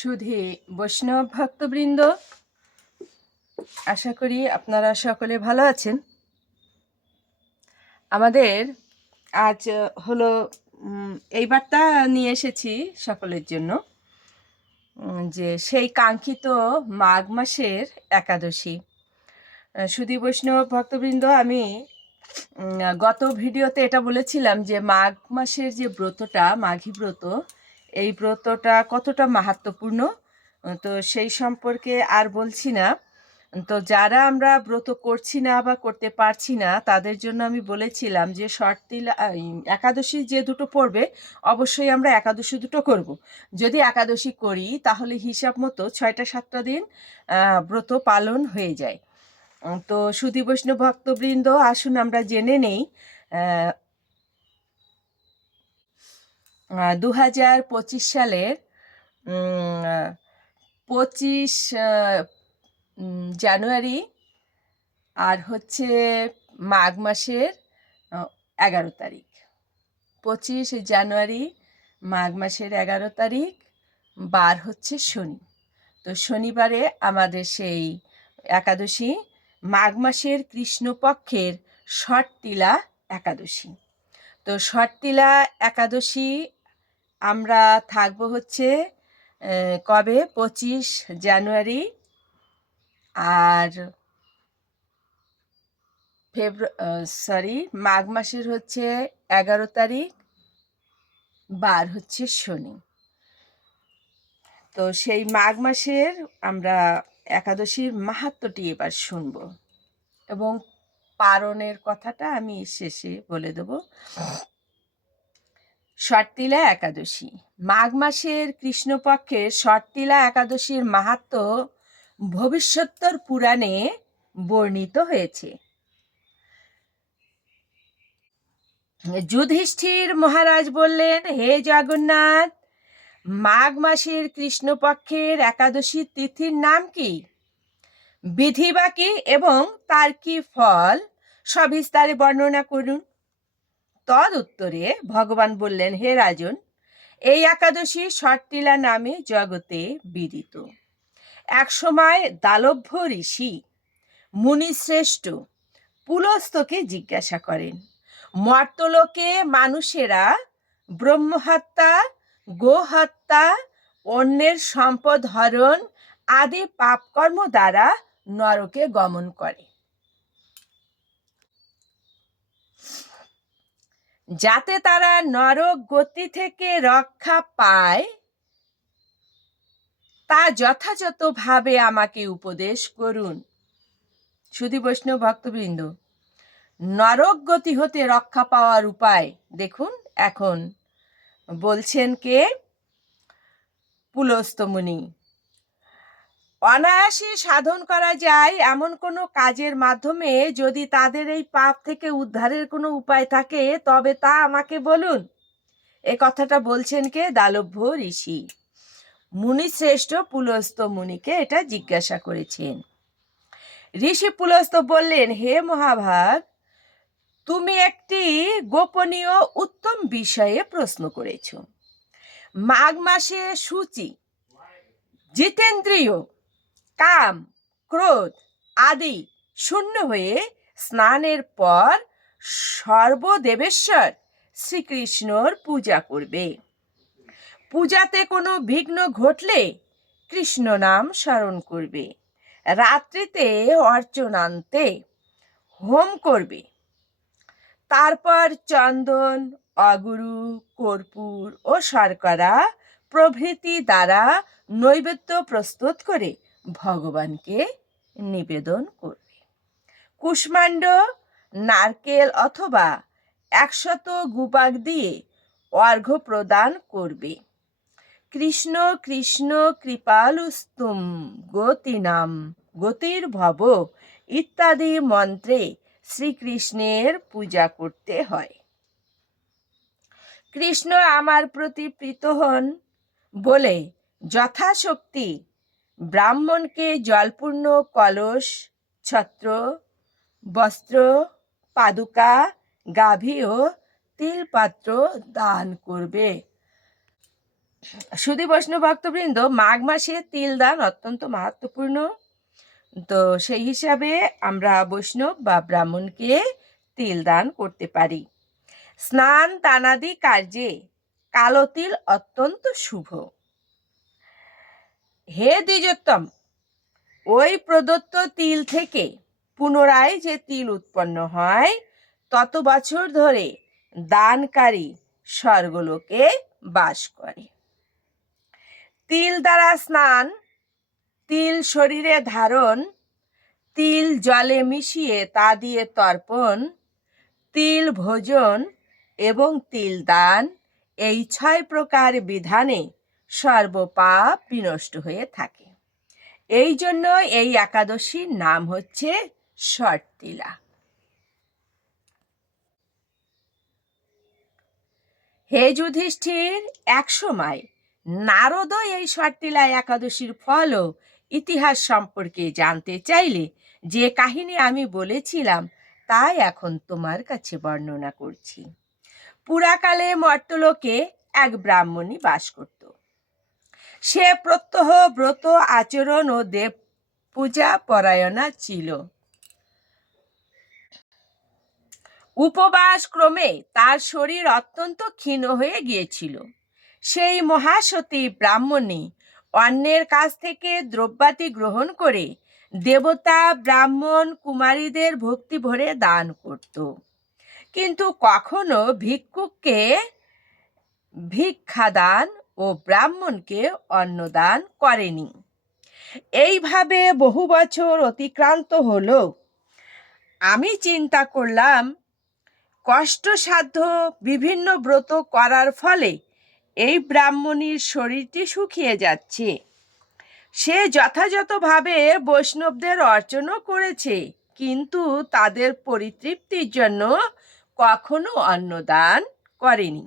সুধী বৈষ্ণব ভক্তবৃন্দ, আশা করি আপনারা সকলে ভালো আছেন। আমাদের আজ হলো এই বার্তা নিয়ে এসেছি সকলের জন্য যে সেই কাঙ্ক্ষিত মাঘ মাসের একাদশী। সুধী বৈষ্ণব ভক্তবৃন্দ, আমি গত ভিডিওতে এটা বলেছিলাম যে মাঘ মাসের যে ব্রতটা, মাঘী ব্রত এই ব্রতটা কতটা মাহাত্মপূর্ণ? তো সেই সম্পর্কে আর বলছি না। তো যারা আমরা ব্রত করছি না বা করতে পারছি না, তাদের জন্য আমি বলেছিলাম যে শর্তিল একাদশী যে দুটো পড়বে, অবশ্যই আমরা একাদশী দুটো করব। যদি একাদশী করি, তাহলে হিসাব মতো ছয়টা সাতটা দিন ব্রত পালন হয়ে যায়। তো সুধী বৈষ্ণব ভক্তবৃন্দ, আসুন আমরা জেনে নেই দু হাজার পঁচিশ সালের পঁচিশ জানুয়ারি আর হচ্ছে মাঘ মাসের এগারো তারিখ। পঁচিশ জানুয়ারি মাঘ মাসের এগারো তারিখ, বার হচ্ছে শনি। তো শনিবারে আমাদের সেই একাদশী, মাঘ মাসের কৃষ্ণপক্ষের ষটতিলা একাদশী। তো ষটতিলা একাদশী আমরা থাকব হচ্ছে কবে? পঁচিশ জানুয়ারি আর ফেব্রু সরি, মাঘ মাসের হচ্ছে এগারো তারিখ, বার হচ্ছে শনি। তো সেই মাঘ মাসের আমরা একাদশীর মাহাত্ম্যটি এবার শুনব এবং পারণের কথাটা আমি শেষে বলে দেব। শর্তিলা একাদশী। মাঘ মাসের কৃষ্ণপক্ষের শর্তিলা একাদশীর মাহাত্ম্য ভবিষ্যত্তর পুরাণে বর্ণিত হয়েছে। যুধিষ্ঠির মহারাজ বললেন, হে জগন্নাথ, মাঘ মাসের কৃষ্ণপক্ষের একাদশী তিথির নাম কি? বিধি বা কি? এবং তার কি ফল? সবিস্তারে বর্ণনা করুন। তদ উত্তরে ভগবান বললেন, হে রাজন, এই একাদশী শর্তিলা নামে জগতে বিদিত। একসময় দালভ্য ঋষি মুনিশ্রেষ্ঠ পুলস্তকে জিজ্ঞাসা করেন, মর্তলোকে মানুষেরা ব্রহ্মহত্যা, গোহত্যা, অন্যের সম্পদ হরণ আদি পাপকর্ম দ্বারা নরকে গমন করে? যাতে তারা নরক গতি থেকে রক্ষা পায়, তা যথাযথভাবে আমাকে উপদেশ করুন। সুধী বৈষ্ণব ভক্তবৃন্দ, নরক গতি হতে রক্ষা পাওয়ার উপায় দেখুন এখন। বলছেন কে? পুলস্ত মুনি অনায়াসে সাধন করা যায় এমন কোনো কাজের মাধ্যমে যদি তাদের এই পাপ থেকে উদ্ধারের কোনো উপায় থাকে, তবে তা আমাকে বলুন। এ কথাটা বলছেন কে? দালভ্য ঋষি। মুনিশ্রেষ্ঠ পুলস্ত মুনিকে এটা জিজ্ঞাসা করেছেন। ঋষি পুলস্ত বললেন, হে মহাভাগ, তুমি একটি গোপনীয় উত্তম বিষয়ে প্রশ্ন করেছ। মাঘ মাসে সূচি, জিতেন্দ্রিয় কাম, ক্রোধ আদি শূন্য হয়ে স্নানের পর সর্বদেবেশ্বর শ্রীকৃষ্ণর পূজা করবে। পূজাতে কোনো বিঘ্ন ঘটলে কৃষ্ণ নাম স্মরণ করবে। রাত্রিতে অর্চনান্তে হোম করবে। তারপর চন্দন, অগুরু, কর্পূর ও শর্করা প্রভৃতি দ্বারা নৈবেদ্য প্রস্তুত করে ভগবানকে নিবেদন করবে। কুষ্মাণ্ড, নারকেল অথবা একশত গুপাক দিয়ে অর্ঘ্য প্রদান করবে। কৃষ্ণ কৃষ্ণ কৃপালুস্তুম, গতিনাম গতির ভব ইত্যাদি মন্ত্রে শ্রীকৃষ্ণের পূজা করতে হয়। কৃষ্ণ আমার প্রতি প্রীত হন বলে যথাশক্তি ব্রাহ্মণকে জলপূর্ণ কলস, ছত্র, বস্ত্র, পাদুকা, গাভী ও তিলপাত্র দান করবে। সুধী বৈষ্ণব ভক্তবৃন্দ মাঘ মাসে তিল দান অত্যন্ত মাহাত্মপূর্ণ। তো সেই হিসাবে আমরা বৈষ্ণব বা ব্রাহ্মণকে তিল দান করতে পারি। স্নান দানাদি কার্যে কালো তিল অত্যন্ত শুভ। হে দ্বিজোত্তম, ওই প্রদত্ত তিল থেকে পুনরায় যে তিল উৎপন্ন হয়, তত বছর ধরে দানকারী স্বর্গলোকে বাস করে। তিল দ্বারা স্নান, তিল শরীরে ধারণ, তিল জলে মিশিয়ে তা দিয়ে তর্পণ, তিল ভোজন এবং তিল দান, এই ছয় প্রকার বিধানে সর্বপাপ বিনষ্ট হয়ে থাকে। এই জন্য এই একাদশীর নাম হচ্ছে শর্তিলা। হে যুধিষ্ঠির, এক সময় নারদ এই শর্তিলা একাদশীর ফল ইতিহাস সম্পর্কে জানতে চাইলে যে কাহিনী আমি বলেছিলাম, তাই এখন তোমার কাছে বর্ণনা করছি। পুরাকালে মর্তলোকে এক ব্রাহ্মণী বাস করত। সে প্রত্যহ ব্রত আচরণ ও দেব পূজা পরায়ণা ছিল। উপবাস ক্রমে তার শরীর অত্যন্ত ক্ষীণ হয়ে গিয়েছিল। সেই মহাসতী ব্রাহ্মণী অন্যের কাছ থেকে দ্রব্যাতি গ্রহণ করে দেবতা, ব্রাহ্মণ, কুমারীদের ভক্তি ভরে দান করত। কিন্তু কখনো ভিক্ষুককে ভিক্ষাদান ও ব্রাহ্মণকে অন্নদান করেনি। এইভাবে বহু বছর অতিক্রান্ত হলো। আমি চিন্তা করলাম, কষ্টসাধ্য বিভিন্ন ব্রত করার ফলে এই ব্রাহ্মণীর শরীরটি শুকিয়ে যাচ্ছে। সে যথাযথভাবে বৈষ্ণবদের অর্চনও করেছে, কিন্তু তাদের পরিতৃপ্তির জন্য কখনো অন্নদান করেনি।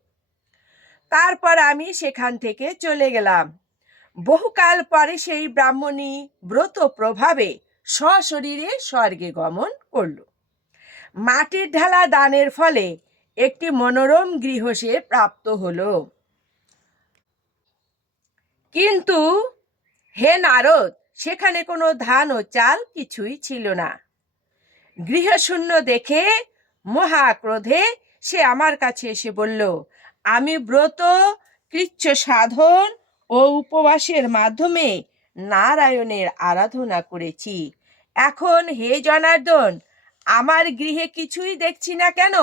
তারপর আমি সেখান থেকে চলে গেলাম। বহুকাল পরে সেই ব্রাহ্মণী ব্রত প্রভাবে সশরীরে স্বর্গে গমন করল। মাটির ঢালা দানের ফলে একটি মনোরম গৃহ সে প্রাপ্ত হলো। কিন্তু হে নারদ, সেখানে কোনো ধান ও চাল কিছুই ছিল না। গৃহশূন্য দেখে মহাক্রোধে সে আমার কাছে এসে বলল আমি ব্রত, কৃচ্ছ সাধন ও উপবাসের মাধ্যমে নারায়ণের আরাধনা করেছি। এখন হে জনার্দন, আমার গৃহে কিছুই দেখছি না কেন?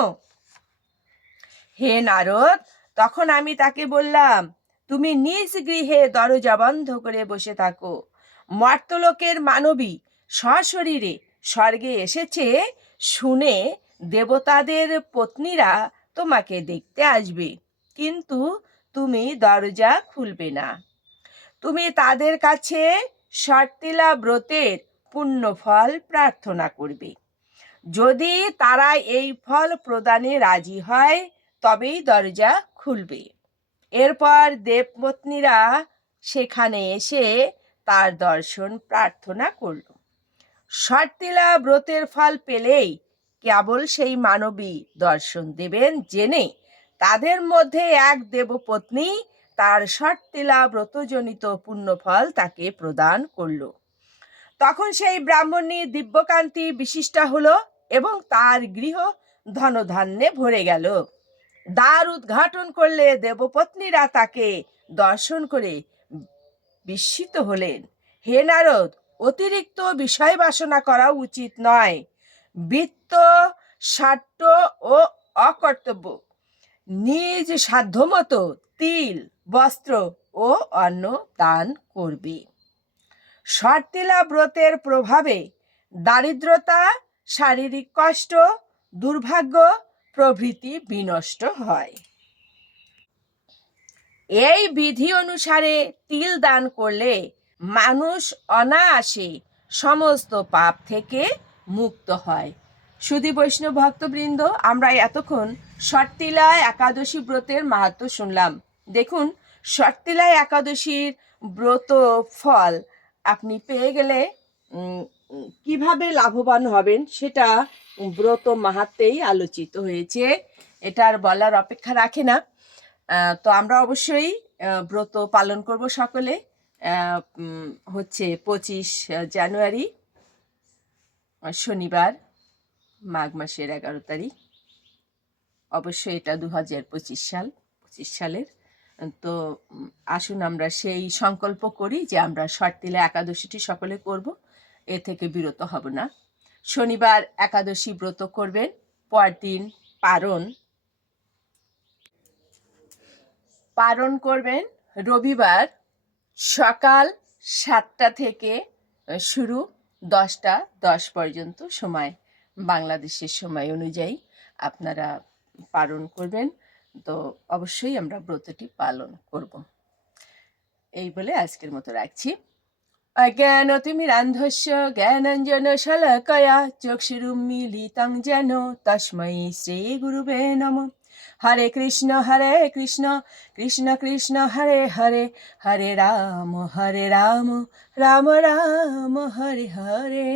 হে নারদ, তখন আমি তাকে বললাম, তুমি নিজ গৃহে দরজা বন্ধ করে বসে থাকো। মর্তলোকের মানবী সশরীরে স্বর্গে এসেছে, শুনে দেবতাদের পত্নীরা তোমাকে দেখতে আসবে। কিন্তু তুমি দরজা খুলবে না। তুমি তাদের কাছে শর্তিলা ব্রতের পুণ্য ফল প্রার্থনা করবে। যদি তারা এই ফল প্রদানে রাজি হয়, তবেই দরজা খুলবে। এরপর দেবপত্নীরা সেখানে এসে তার দর্শন প্রার্থনা করল। শর্তিলা ব্রতের ফল পেলেই কেবল সেই মানবী দর্শন দেবেন, জেনে তাদের মধ্যে এক দেবপত্নী তার শর্তিলা ব্রতজনিত পুণ্যফল তাকে প্রদান করল। তখন সেই ব্রাহ্মণী দিব্যকান্তি বিশিষ্টা হলো এবং তার গৃহ ধনধান্যে ভরে গেল। দ্বার উদ্ঘাটন করলে দেবপত্নীরা তাকে দর্শন করে বিস্মিত হলেন। হে নারদ, অতিরিক্ত বিষয় বাসনা করা উচিত নয়। বৃত্ত, স্বার্থ ও অকর্তব্য নিজ সাধ্যমতো তিল, বস্ত্র ও অন্ন দান করবে। শর্তিলা ব্রতের প্রভাবে দারিদ্রতা, শারীরিক কষ্ট, দুর্ভাগ্য প্রভৃতি বিনষ্ট হয়। এই বিধি অনুসারে তিল দান করলে মানুষ অনায়াসে সমস্ত পাপ থেকে মুক্ত হয়। সুধী বৈষ্ণব ভক্তবৃন্দ, আমরা এতক্ষণ শর্তিলা একাদশী ব্রতের মাহাত্ম শুনলাম। দেখুন শর্তিলা একাদশীর ব্রত ফল আপনি পেয়ে গেলে কীভাবে লাভবান হবেন সেটা ব্রত মাহাত্মেই আলোচিত হয়েছে। এটার বলার অপেক্ষা রাখে না। তো আমরা অবশ্যই ব্রত পালন করব সকলে। হচ্ছে পঁচিশ জানুয়ারি, শনিবার। মাঘ মাসের এগারো তারিখ। অবশ্যই এটা দু হাজার পঁচিশ সাল, পঁচিশ সালের। তো আসুন আমরা সেই সংকল্প করি যে আমরা শর্তিলা একাদশীটি সকলে করব। এ থেকে বিরত হব না। শনিবার একাদশী ব্রত করবেন, পরদিন পারণ। পারণ করবেন রবিবার সকাল সাতটা থেকে শুরু দশটা দশ পর্যন্ত সময়। বাংলাদেশের সময় অনুযায়ী আপনারা পালন করবেন। তো অবশ্যই আমরা ব্রতটি পালন করব। এই বলে আজকের মতো রাখছি। অজ্ঞান তিমিরান্ধস্য জ্ঞানঞ্জন শলকয়া চক্ষুরুন্মিলিতং যেন তস্मै শ্রী গুরুবে নমঃ। হরে কৃষ্ণ হরে কৃষ্ণ কৃষ্ণ কৃষ্ণ, হরে হরে হরে রাম হরে রাম রাম রাম, হরে হরে।